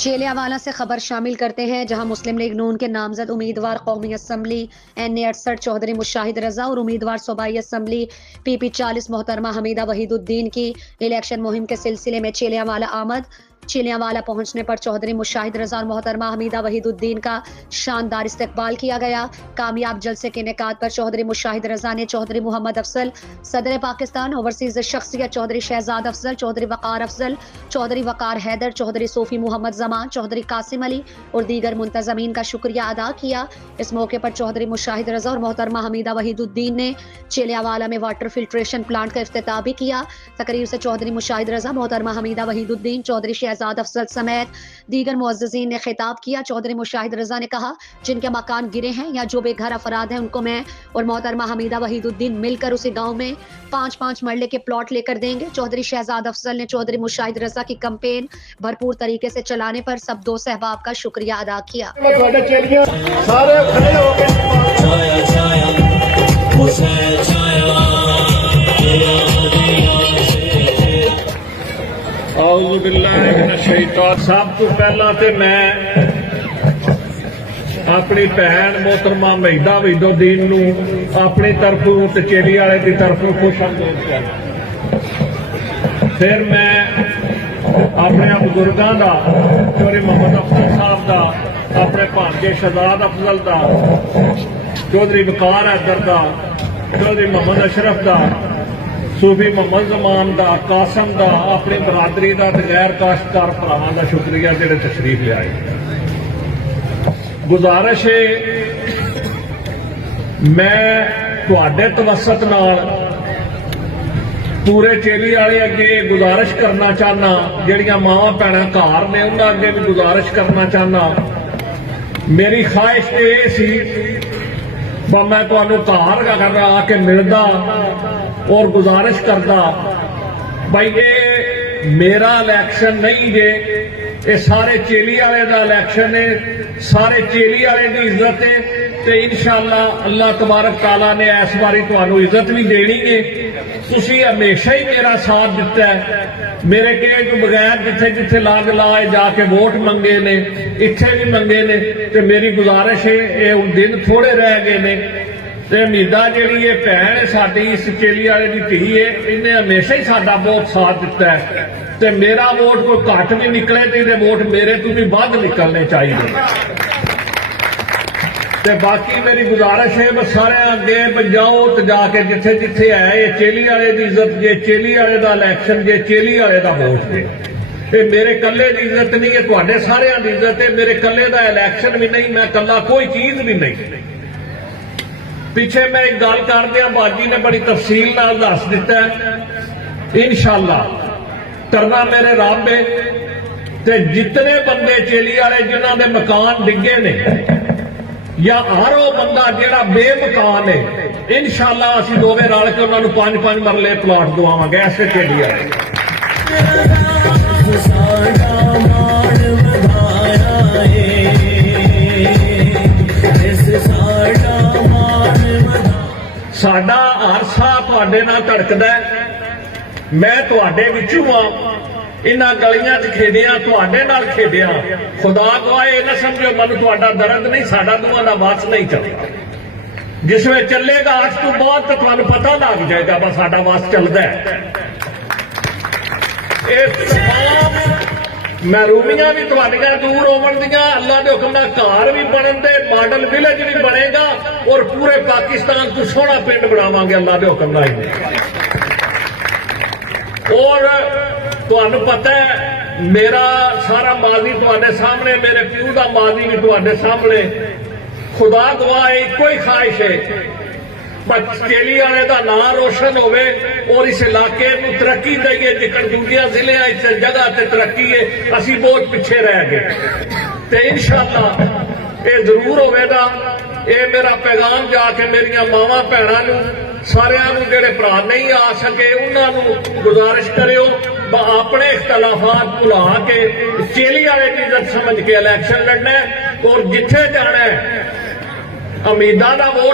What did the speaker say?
چیلیاوالا سے خبر شامل کرتے ہیں، جہاں مسلم لیگ نون کے نامزد امیدوار قومی اسمبلی NA-68 چودھری مشاہد رضا اور امیدوار صوبائی اسمبلی PP 40 محترمہ حمیدہ وحید الدین کی الیکشن مہم کے سلسلے میں چیلیاوالا آمد۔ چیلیاوالا پہنچنے پر چودھری مشاہد رضا اور محترمہ حمیدہ وحید الدین کا شاندار استقبال کیا گیا۔ کامیاب جلسے کے انعقاد پر چودھری مشاہد رضا نے چودھری محمد افضل، صدر پاکستان اوورسیز شخصیت چودھری شہزاد افضل، چودھری وقار افضل، چودھری وقار حیدر، چودھری صوفی محمد زمان، چودھری قاسم علی اور دیگر منتظمین کا شکریہ ادا کیا۔ اس موقع پر چودھری مشاہد رضا اور محترمہ حمیدہ وحید الدین نے چیلیاوالا میں واٹر فلٹریشن پلانٹ کا افتتاح بھی کیا۔ تقریب سے چودھری مشاہد رضا، محترمہ حمیدہ وحید الدین، چودھری شہزاد افضل سمیت دیگر معززین نے خطاب کیا۔ چودھری مشاہد رضا نے کہا، جن کے مکان گرے ہیں یا جو بے گھر افراد ہیں، ان کو میں اور محترمہ حمیدہ وحید الدین مل کر اسی گاؤں میں 5 مرلے کے پلاٹ لے کر دیں گے۔ چودھری شہزاد افضل نے چودھری مشاہد رضا کی کمپین بھرپور طریقے سے چلانے پر سب دوست احباب کا شکریہ ادا کیا۔ اعوذ باللہ من الشیطان۔ سب تو پہلا تے میں اپنی بہن محترمہ حمیدہ وحید الدین نو اپنی طرفوں تے چیلی والے کی طرفوں خوش آمدید کرتا۔ پھر میں اپنے بزرگاں دا، چودھری محمد افضل صاحب دا، اپنے بھانجے شہزاد افضل دا، چودھری وقار حیدر دا، چودھری محمد اشرف دا، صوفی محمد زمان دا، قاسم دا، اپنی برادری دا تے غیر کاشتکار بھراواں دا شکریہ جڑے تشریف لے آئے۔ گزارش ہے، میں تواڈے توسط نال پورے چیلی والے اگے گزارش کرنا چاہنا، جہاں ماواں بھੈਣਾਂ گھر نے انہاں اگے بھی گزارش کرنا چاہنا۔ میری خواہش یہ سی میں تمہیں گھر آ کے ملدا اور گزارش کردا، بھائی یہ میرا الیکشن نہیں جے، یہ سارے چیلی والے دا الیکشن ہے، سارے چیلی والے دی عزت ہے، تے انشاءاللہ اللہ تبارک تعالیٰ نے اس باری تمہیں عزت بھی دینی ہے۔ تسی ہمیشہ ہی میرا ساتھ دیتا ہے، میرے کہے تو بغیر جتھے جتھے لاگ لائے جا کے ووٹ منگے نے، اتھے بھی منگے نے، تے میری گزارش ہے یہ دن تھوڑے رہ گئے نے، تے حمیدہ جیڑی یہ بھੈਣ ہے ساڈی اس چیلی والے دی دھی ہے، انہیں ہمیشہ ہی ساڈا بہت ساتھ دیتا ہے، تے میرا ووٹ کوئی گھٹ بھی نکلے تے یہ ووٹ میرے تو بھی ود نکلنے چاہیے۔ تے باقی میری گزارش ہے بس سارے اگے جاؤ تے جا کے جتھے جتھے ہے یہ چیلی والے دی عزت جے، چیلی والے دا الیکشن جے، چیلی والے دا ووٹ جے، یہ میرے کلے دی عزت نہیں ہے، تواڈے سارے دی عزت ہے، میرے کلے دا الیکشن بھی نہیں، میں کلا کوئی چیز بھی نہیں۔ پیچھے میں ایک گل کر دیا، باجی نے بڑی تفصیل نال دس دیتا ہے، انشاءاللہ کرنا میرے رب ہے، تے جتنے بندے چیلی والے جنہاں دے مکان ڈگے نے یا ہر وہ بندہ جہاں بے مکان ہے، انشاءاللہ اسی دوویں رل کے انہوں نے 5 مرلے پلاٹ دواواں گے ایسے چیلی والے۔ ساڈا ہر ساہ تواڈے نال دھڑکدا ہے، میں تواڈے وچوں ہاں، انہاں گلیاں چ کھیڈیاں تواڈے نال کھیڈیاں، خدا گواہ یہ نہ سمجھو مینوں تواڈا درد نہیں، ساڈا دوواں دا بس نہیں چلدا، جس ویلے چلے گا اج تو بعد تو تمہیں پتہ لگ جائے گا بس ساڈا بس چلدا ہے۔ محرومیاں بھی تواڈیاں دور ہون دیاں، اللہ دے حکم نال گھر بھی بنن دے، ماڈل ولیج بھی بنے گا اور پورے پاکستان تو سوہنا پنڈ بناواں گے اللہ دے حکم نال۔ اور تمہیں پتہ ہے میرا سارا ماضی تواڈے سامنے، میرے پیو دا ماضی بھی تواڈے سامنے، خدا گواہ ایک ہی خواہش ہے چیلی والے دا نام روشن ہوئے اور اس علاقے کو ترقی دئیے، جکن دوسرے ضلع اس جگہ تے ترقی ہے، اسی بہت پیچھے رہ گئے، تے انشاءاللہ یہ ضرور ہوئے گا۔ یہ میرا پیغام جا کے میریاں ماواں بھੈਣਾں نوں، ساریاں نوں جڑے بھرا نہیں آ سکے انہاں نوں گزارش کریو اپنے اختلافات بھلا کے چیلی والے کی عزت سمجھ کے الیکشن لڑنا ہے اور جتھے جانا ہے حمیدہ دا ووٹ